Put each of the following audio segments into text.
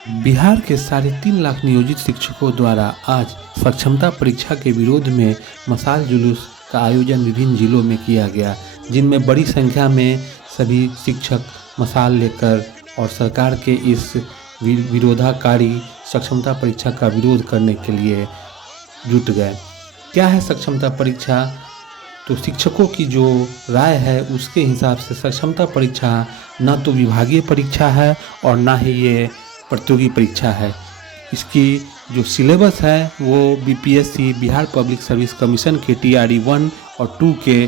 बिहार के 3.5 लाख नियोजित शिक्षकों द्वारा आज सक्षमता परीक्षा के विरोध में मशाल जुलूस का आयोजन विभिन्न जिलों में किया गया, जिनमें बड़ी संख्या में सभी शिक्षक मशाल लेकर और सरकार के इस विरोधाकारी सक्षमता परीक्षा का विरोध करने के लिए जुट गए। क्या है सक्षमता परीक्षा? तो शिक्षकों की जो राय है उसके हिसाब से सक्षमता परीक्षा ना तो विभागीय परीक्षा है और ना ही ये प्रतियोगी परीक्षा है। इसकी जो सिलेबस है वो BPSC Bihar public service commission के टीआरई 1 और 2 के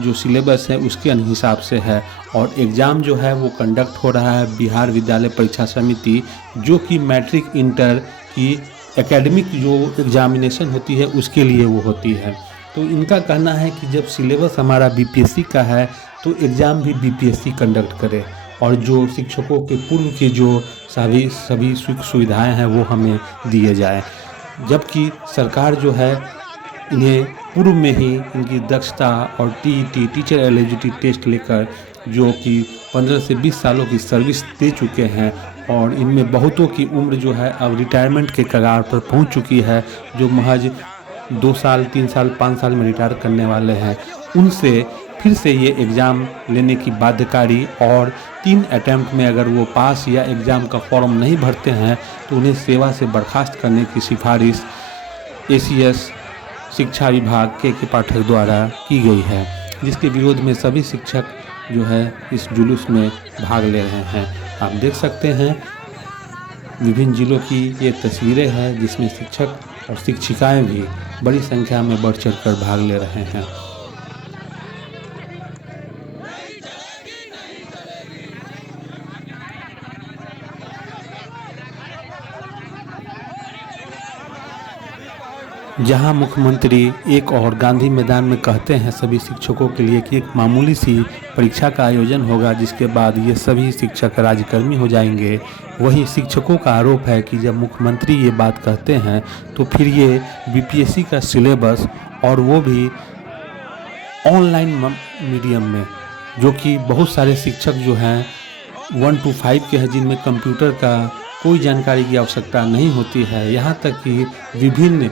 जो सिलेबस है उसके हिसाब से है, और एग्ज़ाम जो है वो कंडक्ट हो रहा है बिहार विद्यालय परीक्षा समिति, जो कि मैट्रिक इंटर की एकेडमिक जो एग्जामिनेशन होती है उसके लिए वो होती है। तो इनका कहना है कि जब सिलेबस हमारा बीपीएससी का है तो एग्ज़ाम भी बीपीएससी कंडक्ट करे, और जो शिक्षकों के पूर्व के जो सभी सुख सुविधाएं हैं वो हमें दिए जाए। जबकि सरकार जो है इन्हें पूर्व में ही इनकी दक्षता और टीईटी टीचर एलिजिबिलिटी टेस्ट लेकर जो कि 15 से 20 सालों की सर्विस दे चुके हैं, और इनमें बहुतों की उम्र जो है अब रिटायरमेंट के कगार पर पहुंच चुकी है, जो महज 2 साल 3 साल 5 साल में रिटायर करने वाले हैं, उनसे फिर से ये एग्ज़ाम लेने की बाध्यकारी, और 3 अटैम्प्ट में अगर वो पास या एग्ज़ाम का फॉर्म नहीं भरते हैं तो उन्हें सेवा से बर्खास्त करने की सिफारिश एसीएस शिक्षा विभाग के पाठक द्वारा की गई है, जिसके विरोध में सभी शिक्षक जो है इस जुलूस में भाग ले रहे हैं। आप देख सकते हैं विभिन्न जिलों की ये तस्वीरें हैं, जिसमें शिक्षक और शिक्षिकाएं भी बड़ी संख्या में बढ़ चढ़ कर भाग ले रहे हैं। जहां मुख्यमंत्री एक और गांधी मैदान में कहते हैं सभी शिक्षकों के लिए कि एक मामूली सी परीक्षा का आयोजन होगा जिसके बाद ये सभी शिक्षक राज्यकर्मी हो जाएंगे, वही शिक्षकों का आरोप है कि जब मुख्यमंत्री ये बात कहते हैं तो फिर ये बीपीएससी का सिलेबस, और वो भी ऑनलाइन मीडियम में, जो कि बहुत सारे शिक्षक जो हैं 1 to 5 के हैं, जिनमें कंप्यूटर का कोई जानकारी की आवश्यकता नहीं होती है। यहाँ तक कि विभिन्न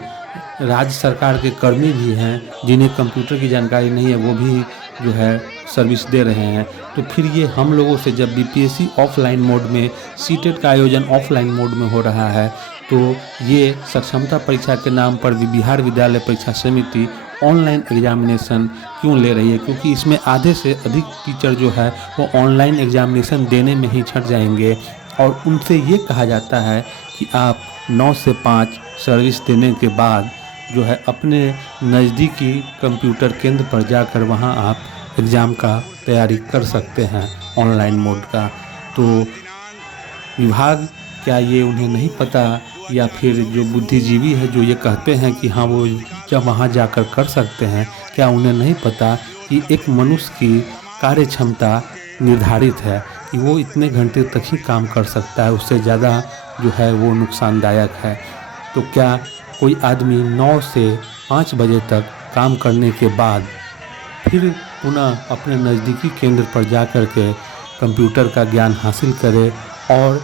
राज्य सरकार के कर्मी भी हैं जिन्हें कंप्यूटर की जानकारी नहीं है, वो भी जो है सर्विस दे रहे हैं। तो फिर ये हम लोगों से जब बीपीएससी ऑफलाइन मोड में, सीटेट का आयोजन ऑफलाइन मोड में हो रहा है, तो ये सक्षमता परीक्षा के नाम पर बिहार विद्यालय परीक्षा समिति ऑनलाइन एग्जामिनेशन क्यों ले रही है? क्योंकि इसमें आधे से अधिक टीचर जो है वो ऑनलाइन एग्जामिनेशन देने में ही छट जाएंगे, और उनसे ये कहा जाता है कि आप 9 से 5 सर्विस देने के बाद जो है अपने नज़दीकी कंप्यूटर केंद्र पर जाकर वहां आप एग्ज़ाम का तैयारी कर सकते हैं ऑनलाइन मोड का। तो विभाग, क्या ये उन्हें नहीं पता, या फिर जो बुद्धिजीवी है जो ये कहते हैं कि हाँ वो जब वहाँ जाकर कर सकते हैं, क्या उन्हें नहीं पता कि एक मनुष्य की कार्य क्षमता निर्धारित है कि वो इतने घंटे तक ही काम कर सकता है, उससे ज़्यादा जो है वो नुकसानदायक है। तो क्या कोई आदमी 9 से 5 बजे तक काम करने के बाद फिर पुनः अपने नज़दीकी केंद्र पर जा कर के कंप्यूटर का ज्ञान हासिल करे, और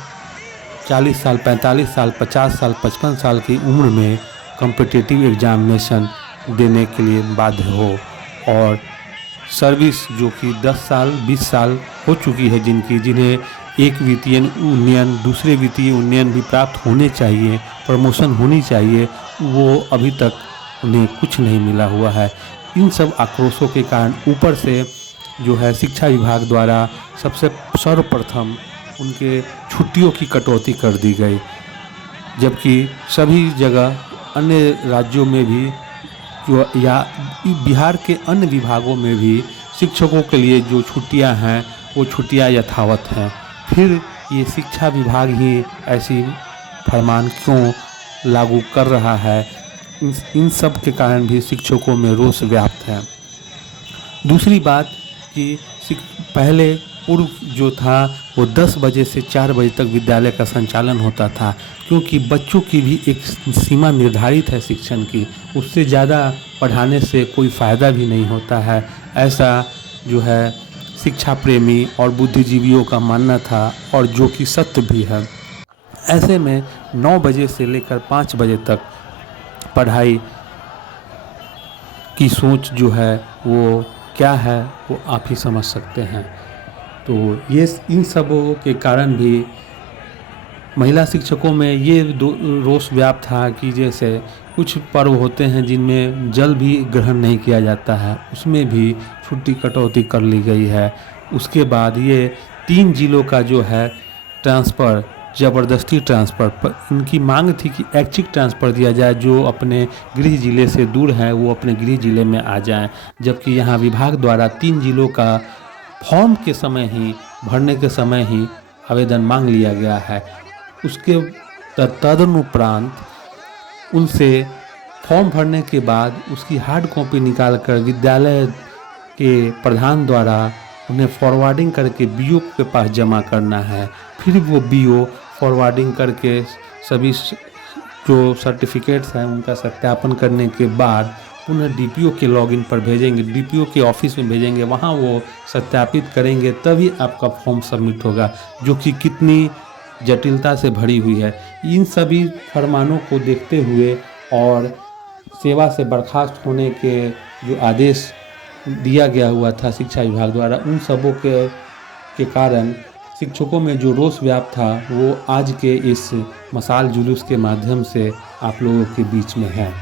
40 साल 45 साल 50 साल 55 साल की उम्र में कॉम्पिटिटिव एग्जामिनेशन देने के लिए बाध्य हो, और सर्विस जो कि 10 साल 20 साल हो चुकी है जिन्हें एक वित्तीय उन्नयन, दूसरे वित्तीय उन्नयन भी प्राप्त होने चाहिए, प्रमोशन होनी चाहिए, वो अभी तक उन्हें कुछ नहीं मिला हुआ है। इन सब आक्रोशों के कारण ऊपर से जो है शिक्षा विभाग द्वारा सबसे सर्वप्रथम उनके छुट्टियों की कटौती कर दी गई, जबकि सभी जगह अन्य राज्यों में भी जो या बिहार के अन्य विभागों में भी शिक्षकों के लिए जो छुट्टियां हैं वो छुट्टियां यथावत हैं। फिर ये शिक्षा विभाग ही ऐसी फरमान क्यों लागू कर रहा है? इन सब के कारण भी शिक्षकों में रोष व्याप्त है। दूसरी बात कि पहले पूर्व जो था वो 10 बजे से 4 बजे तक विद्यालय का संचालन होता था, क्योंकि बच्चों की भी एक सीमा निर्धारित है शिक्षण की, उससे ज़्यादा पढ़ाने से कोई फ़ायदा भी नहीं होता है, ऐसा जो है शिक्षा प्रेमी और बुद्धिजीवियों का मानना था, और जो कि सत्य भी है। ऐसे में 9 बजे से लेकर 5 बजे तक पढ़ाई की सोच जो है वो क्या है वो आप ही समझ सकते हैं। तो ये इन सबों के कारण भी महिला शिक्षकों में ये रोष व्याप्त था कि जैसे कुछ पर्व होते हैं जिनमें जल भी ग्रहण नहीं किया जाता है, उसमें भी छुट्टी कटौती कर ली गई है। उसके बाद ये 3 जिलों का जो है ट्रांसफ़र, ज़बरदस्ती ट्रांसफ़र पर इनकी मांग थी कि ऐच्छिक ट्रांसफ़र दिया जाए, जो अपने गृह जिले से दूर हैं वो अपने गृह जिले में आ जाएं, जबकि यहाँ विभाग द्वारा 3 जिलों का फॉर्म के समय ही भरने के समय ही आवेदन मांग लिया गया है। उसके तदनुपरांत उनसे फॉर्म भरने के बाद उसकी हार्ड कॉपी निकालकर विद्यालय के प्रधान द्वारा उन्हें फॉरवर्डिंग करके बीओ के पास जमा करना है। फिर वो बीओ फॉरवर्डिंग करके सभी जो सर्टिफिकेट्स हैं उनका सत्यापन करने के बाद उन्हें डीपीओ के लॉगिन पर भेजेंगे, डीपीओ के ऑफिस में भेजेंगे, वहाँ वो सत्यापित करेंगे, तभी आपका फॉर्म सबमिट होगा, जो कि कितनी जटिलता से भरी हुई है। इन सभी फरमानों को देखते हुए और सेवा से बर्खास्त होने के जो आदेश दिया गया हुआ था शिक्षा विभाग द्वारा, उन सबों के कारण शिक्षकों में जो रोष व्याप्त था वो आज के इस मशाल जुलूस के माध्यम से आप लोगों के बीच में है।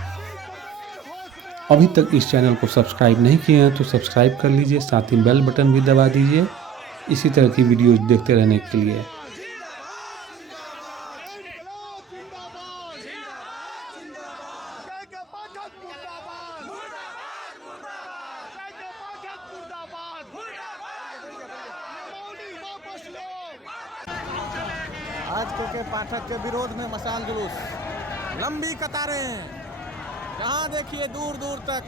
अभी तक इस चैनल को सब्सक्राइब नहीं किए हैं तो सब्सक्राइब कर लीजिए, साथ ही बेल बटन भी दबा दीजिए इसी तरह की वीडियोज देखते रहने के लिए। आज के पाठक के विरोध में मशाल जुलूस, लंबी कतारें, जहाँ देखिए दूर दूर तक